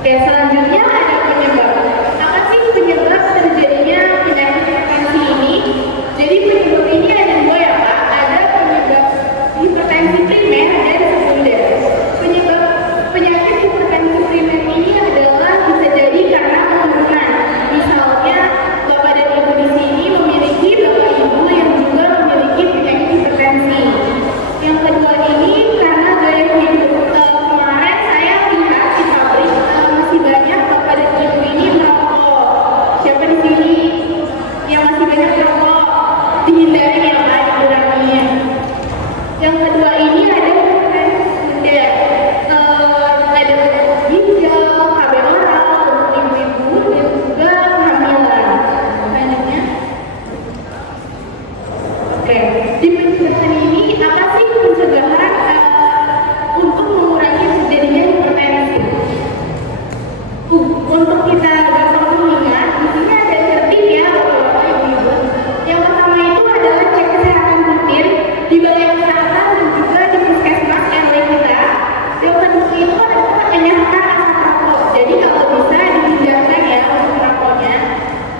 Oke, selanjutnya ada penyebab. Apa sih penyebab terjadinya penyakit hipertensi ini? Jadi penyebab ini ada dua ya Pak. Ada penyebab hipertensi primer dan sekunder. Penyebab penyakit hipertensi primer ini adalah bisa jadi karena keturunan. Misalnya bapak dan ibu di sini memiliki bapak ibu yang juga memiliki penyakit hipertensi. Yang kedua ini karena gaya hidup. Kemarin saya lihat di pabrik masih banyak bapak dan ibu ini merokok. Siapa di sini yang masih banyak merokok? Dihindari ya Pak, dikurangi. Yang kedua ini ada sekunder. Ada ginjal, KB oral untuk ibu-ibu dan juga kehamilan. Selanjutnya. Oke, di pencegahan ini apa sih pencegahan untuk mengurangi terjadinya hipertensi? Untuk kita gampang mengingat, di sini ada tertib ya Bapak Ibu. Yang pertama itu adalah cek kesehatan rutin di balai kesehatan dan juga di puskesmas RW kita. Yang kedua itu adalah penyehatan asap rokok. Jadi kalau bisa dihindarkan ya untuk merokoknya.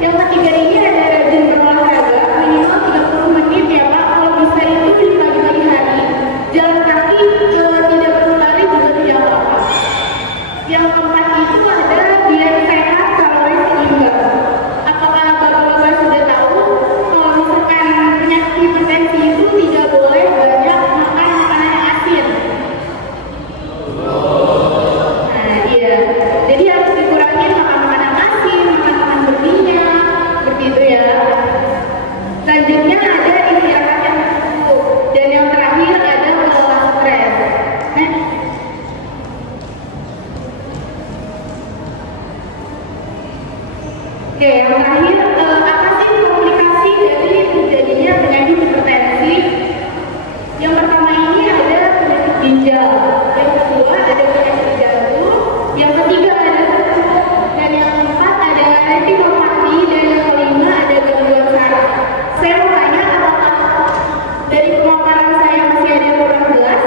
Yang ketiga ini ada rajin berolahraga minimal 30 menit ya Pak. Kalau bisa itu di pagi-pagi hari. Jalan kaki tidak perlu lari juga tidak apa-apa. Yang keempat itu ada diet sehat kalori seimbang. Apakah Bapak-Bapak sudah tahu kalau misalkan penyakit hipertensi itu tidak boleh banyak makan makanan yang asin? Nah iya, jadi harus dikurangi makan makanan asin, makan makanan berminyak, seperti itu ya. Selanjutnya ada istirahat yang cukup dan yang terakhir ada mengelola stres. Oke, yang terakhir apa sih komplikasi dari terjadinya penyakit hipertensi? Yang pertama ini ada penyakit ginjal, yang kedua ada penyakit jantung, yang ketiga ada stroke, dan yang keempat ada retinopati, dan yang kelima ada gangguan saraf. Saya mau tanya apakah dari pemaparan saya masih ada yang kurang jelas?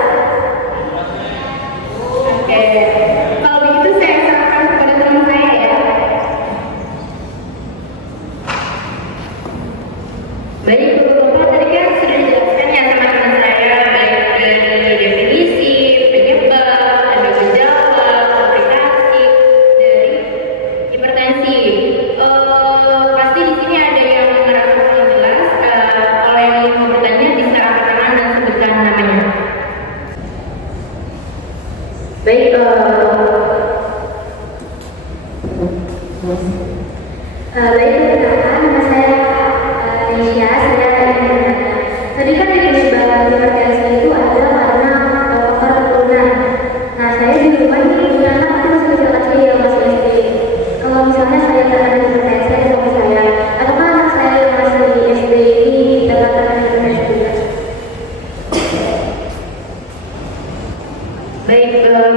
Oke, kalau begitu saya sarankan kepada teman saya ya. Baik, Bapak tadi kan sudah dijelaskan ya sama teman saya baik dari definisi, penyebab, ada gejala, komplikasi dari hipertensi. Pasti di sini ada yang merasa kurang jelas. Kalau yang ingin bertanya bisa angkat tangan dan sebutkan namanya. Baik, baik perkenalkan nama saya Nesya. Saya ingin bertanya. Tadi kan yang penyebab hipertensi itu adalah karena faktor keturunan. Nah, saya di rumah ini punya anak tapi masih kecil-kecil ya, masih SD. Kalau misalnya saya nggak ada hipertensi ada suami saya, ataukah anak saya yang masih SD ini dapat terkena hipertensi juga? Baik,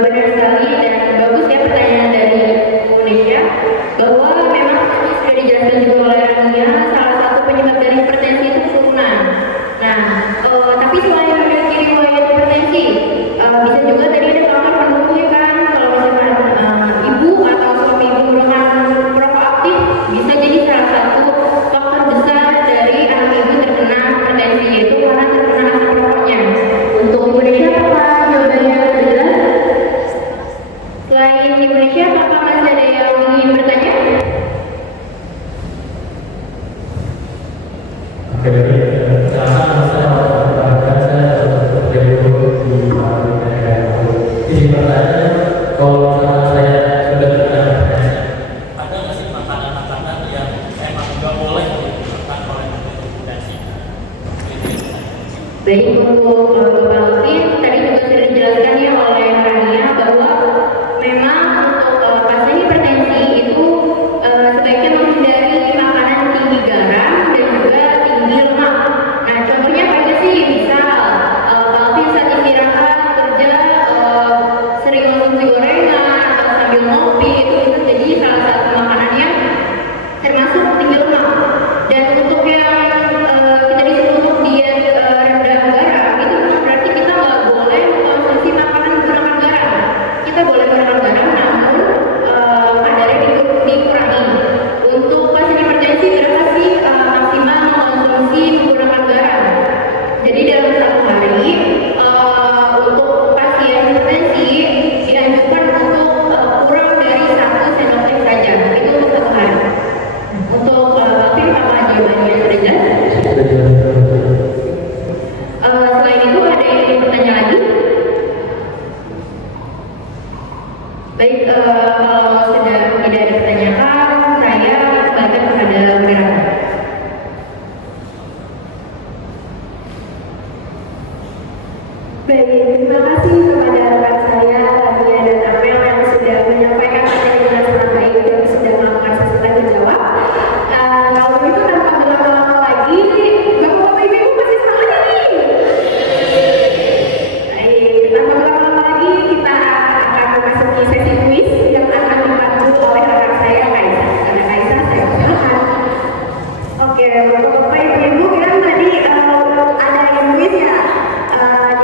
benar sekali dan bagus ya pertanyaan dari Indonesia bahwa memang tadi sudah dijelaskan juga oleh Rania, salah satu penyebab dari hipertensi itu keturunan. Nah, tapi selain memiliki riwayat hipertensi, bisa juga tadi ada faktor pendukungnya kan. Kalau misalkan ibu atau suami ibu merupakan perokok aktif, bisa jadi salah satu faktor besar dari anak ibu terkena hipertensi, yaitu karena terkena asap rokoknya. Untuk Indonesia apa jawabannya sudah? Selain Indonesia, apakah masih ada yang ingin bertanya? Oke, saya ini pertanyaan, kalau misalnya saya sudah terkena ada nggak sih makanan-makanan yang emang nggak boleh dimakan oleh hipertensi? Baik, untuk Bapak Alvin, tadi juga sudah dijelaskan ya oleh Rania bahwa memang untuk pasien hipertensi itu sebaiknya menghindari makanan tinggi garam dan juga tinggi lemak. Nah, contohnya apa aja sih? Misal Pak Alvin saat istirahat kerja sering konsumsi gorengan atau sambil ngopi, itu bisa jadi salah satu makanan yang termasuk tinggi lemak. Dan untuk yang kita disuruh untuk diet rendah garam, itu bukan berarti kita nggak boleh mengkonsumsi makanan menggunakan garam. Kita boleh menggunakan garam, namun Baik, kalau sudah tidak ada pertanyaan, saya kembalikan kepada moderator. Baik, terima kasih kepada rekan saya, Lamia dan Amel yang sudah menyampaikan materi dengan sangat baik dan sudah melakukan sesi tanya jawab. Kalau begitu tanpa berlama-lama lagi, Bapak-Bapak Ibu masih semangat nih. Baik, tanpa berlama-lama lagi kita akan memasuki sesi kuis yang akan dipandu oleh rekan saya, Kaisa. Karena Kaisa, saya silakan. Oke, Bapak Ibu kan tadi ada yang kuis ya.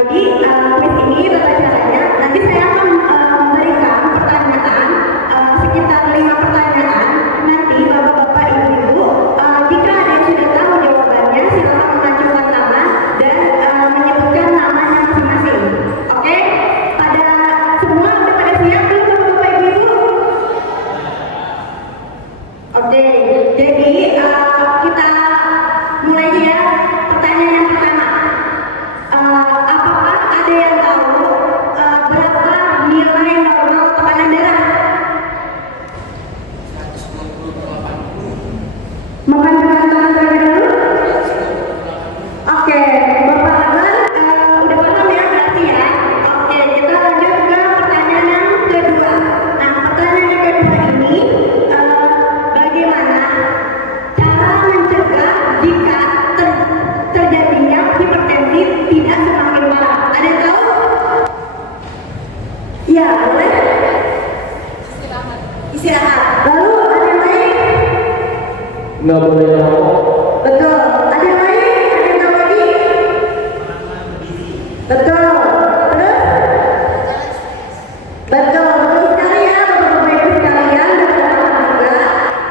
Jadi kuis ini tata caranya nanti saya akan memberikan pertanyaan sekitar 5 pertanyaan. Nanti bapak-bapak ibu-ibu jika ada yang sudah tahu jawabannya silakan mengacungkan tangan dan menyebutkan namanya masing-masing. Oke? Pada semua udah pada siap belum bapak-bapak ibu-ibu? Oke, jadi kita mulai ya. Pertanyaan yang pertama. Apakah ada yang tahu berapa nilai normal tekanan darah? 128. Makan dengan tangan terlebih dahulu? Oke, Bapak Alan udah paham ya berarti ya? Oke, kita lanjut ke pertanyaan yang kedua. Nah, pertanyaan yang kedua ini bagaimana cara mencegah jika terjadinya hipertensi tidak semakin parah? Ada yang tahu? Ya, boleh. Istirahat. Lalu ada yang lain? Nggak boleh merokok. Betul. Ada yang lain? Ada yang tahu lagi? Betul. Terus? Betul. Betul sekali ya, Bapak-Bapak Ibu sekalian. Sudah paham juga.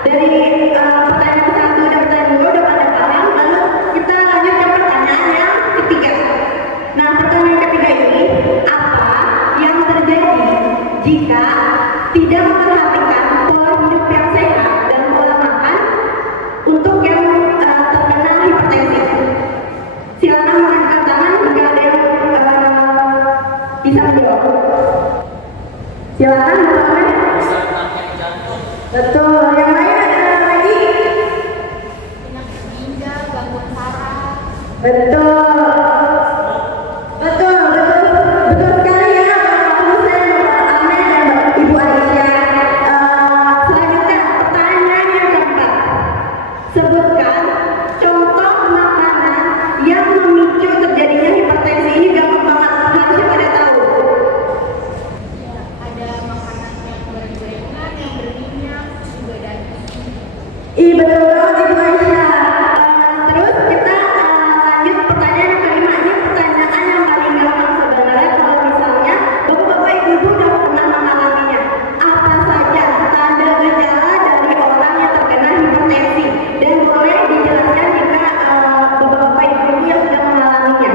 Dari pertanyaan satu dan pertanyaan dua udah pada paham. Lalu kita lanjut ke pertanyaan yang ketiga. Nah, pertanyaan ketiga ini, apa yang terjadi jika tidak memperhatikan pola hidup yang sehat dan pola makan untuk yang terkena hipertensi? Silakan mengangkat tangan jika ada yang bisa menjawab. Silakan, Bapak. Bisa pakai jantung. Betul. Yang lain ada lagi? Penyakit ginjal, gangguan saraf. Betul. Betul, betul, betul sekali ya Bapak Hussein, Bapak Amel dan Bapak Ibu Aisyah. Selanjutnya pertanyaan yang keempat. Sebutkan contoh makanan yang memicu terjadinya hipertensi. Ini gampang banget, harusnya pada tahu. Ya, ada makanan yang goreng-gorengan, yang berminyak, juga daging. Iya betul banget Ibu Aisyah. Terus kita lanjut pertanyaan yang kelima. Ini pertanyaan yang paling gampang sebenarnya kalau misalnya Bapak-Bapak Ibu udah pernah mengalaminya. Apa saja tanda gejala dari orang yang terkena hipertensi? Dan boleh dijelaskan jika Bapak-Bapak Ibu yang sudah mengalaminya.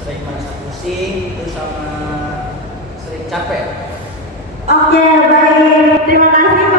Sering merasa pusing, terus sama sering capek. Oke, baik. Terima kasih